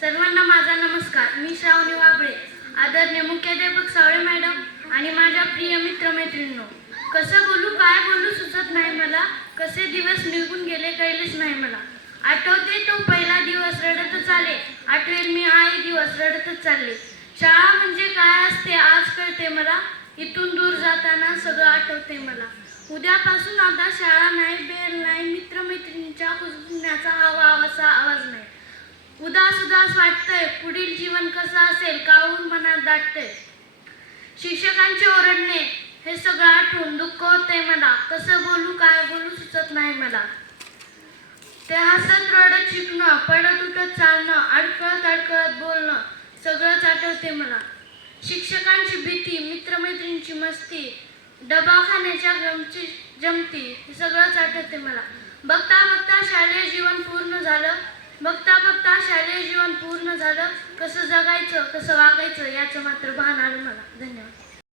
सर्वांना माझा नमस्कार. मी श्रावणी वाबळे. आदरणीय मुख्याध्यापक सावळे मॅडम आणि माझ्या प्रिय मित्रमैत्रिणींनो, कसं बोलू काय बोलू सुचत नाही मला. कसे दिवस निघून गेले कळलेच नाही मला. आठवते तो पहिला दिवस रडतच आले, आठवेल मी हाही दिवस रडतच चालले. शाळा म्हणजे काय असते आज कळते मला. इथून दूर जाताना सगळं आठवते मला. उद्यापासून आता शाळा नाही, बेल नाही, मित्रमैत्रिणींच्या हुजण्याचा आवाज नाही. उदास उदास वाटतंय, पुढील जीवन कसं असेल काहून मनात दाटतंय. शिक्षकांचे ओरडणे हे सगळं आठवून दुःख होतंय मला. कसं बोलू काय बोलू सुचत नाही मला. ते हसत रडत शिकणं, पडत उठत चालणं, अडकळत अडकळत बोलणं सगळंच आठवते मला. शिक्षकांची भीती, मित्रमैत्रिणींची मस्ती, डबा खाण्याच्या जमती हे सगळंच आठवते मला. बघता बघता शालेय जीवन पूर्ण झालं. शालेय जीवन पूर्ण झालं. कसं जगायचं कसं वागायचं याचं मात्र भान आलं मला. धन्यवाद.